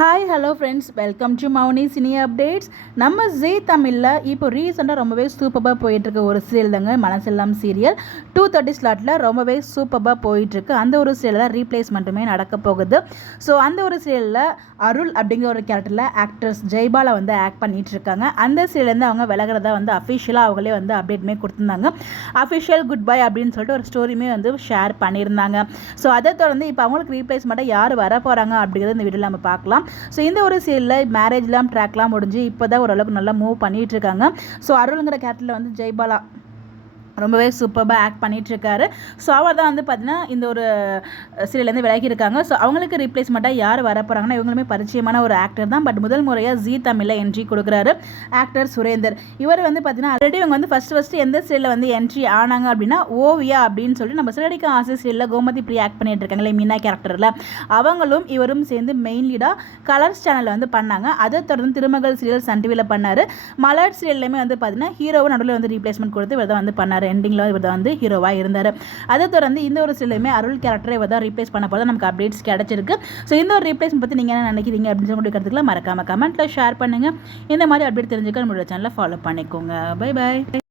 Hi hello friends, welcome to Mouni cine updates. நம்ம Zee தமிழில் இப்போ ரீசெண்டாக ரொம்பவே சூப்பராக போயிட்டுருக்கு ஒரு சீரியல் தாங்க, மனசெல்லாம் சீரியல் 2:30 ஸ்லாட்டில் ரொம்பவே சூப்பராக போயிட்டுருக்கு. அந்த ஒரு சீரியல் தான் ரீப்ளேஸ்மெண்ட்டுமே நடக்க போகுது. ஸோ அந்த ஒரு சீரியலில் அருள் அப்படிங்கிற ஒரு கேரக்டரில் ஆக்ட்ரஸ் ஜெய்பாலா வந்து ஆக்ட் பண்ணிகிட்டு இருக்காங்க. அந்த சீரியலேருந்து அவங்க விலகிறதா வந்து அஃபிஷியலாக அவங்களே வந்து அப்டேட்மே கொடுத்துருந்தாங்க. அஃபிஷியல் குட் பை அப்படின்னு சொல்லிட்டு ஒரு ஸ்டோரியுமே வந்து ஷேர் பண்ணியிருந்தாங்க. ஸோ அதை தொடர்ந்து இப்போ அவங்களுக்கு ரீப்ளேஸ்மெண்ட்டாக யார் வர போகிறாங்க அப்படிங்கிறது இந்த வீடியோவில் நம்ம பார்க்கலாம். ஸோ இந்த ஒரு சீரியலில் மேரேஜ்லாம் ட்ராக்லாம் முடிஞ்சு இப்போ தான் ஓரளவுக்கு நல்லா மூவ் பண்ணிகிட்டு இருக்காங்க. ஸோ அருள்ங்கிற கேரக்டரில் வந்து ஜெய்பாலா ரொம்பவே சூப்பராக ஆக்ட் பண்ணிகிட்ருக்காரு. ஸோ அவர் தான் வந்து பார்த்தீங்கன்னா இந்த ஒரு சீரியல்லேருந்து விலகியிருக்காங்க. ஸோ அவங்களுக்கு ரீப்ளேஸ்மெண்ட்டாக யார் வர போகிறாங்கன்னா இவங்களுமே பரிச்சயமான ஒரு ஆக்டர் தான். பட் முதல் முறையாக ஜீ தமிழில் என்ட்ரி கொடுக்குறாரு ஆக்டர் சுரேந்தர். இவர் வந்து பார்த்தீங்கன்னா ஆல்ரெடி இவங்க வந்து ஃபஸ்ட்டு எந்த சீரியலில் வந்து என்ட்ரி ஆனாங்க அப்படின்னா ஓவியா அப்படின்னு சொல்லிட்டு நம்ம சிறடிக்க ஆசை சீரியலில் கோமதி பிரியா ஆக்ட் பண்ணிட்டு இருக்காங்களே மீனா கேரக்டரில், அவங்களும் இவரும் சேர்ந்து மெயின் லீடாக கலர்ஸ் சேனலில் வந்து பண்ணாங்க. அதை தொடர்ந்து திருமகள் சீரியல் சன் டிவியில் பண்ணார். மலர் சீரியல்லையுமே வந்து பார்த்தீங்கன்னா ஹீரோவை நடுவில் வந்து ரீப்ளேஸ்மெண்ட் கொடுத்து இவர் தான் வந்து பண்ணார். எண்டிங்கில் இவர் தான் வந்து ஹீரோவாக இருந்தார். அதை தொடர்ந்து இந்த ஒரு சீரியலுமே அருள் கேரக்டரை இவர் தான் ரீப்ளேஸ் பண்ண போது நமக்கு அப்டேட்ஸ் கிடச்சிருக்கு. ஸோ இந்த ஒரு ரீப்ளேஸ்மெண்ட் பற்றி நீங்கள் என்ன நினைக்கிறீங்க அப்படின்னு சொல்லி கருத்துக்களை மறக்காமல் கமெண்ட்டில் ஷேர் பண்ணுங்கள். இந்த மாதிரி அப்டேட் தெரிஞ்சுக்க நம்மளோட சேனலை ஃபாலோ பண்ணிக்கோங்க. Bye bye.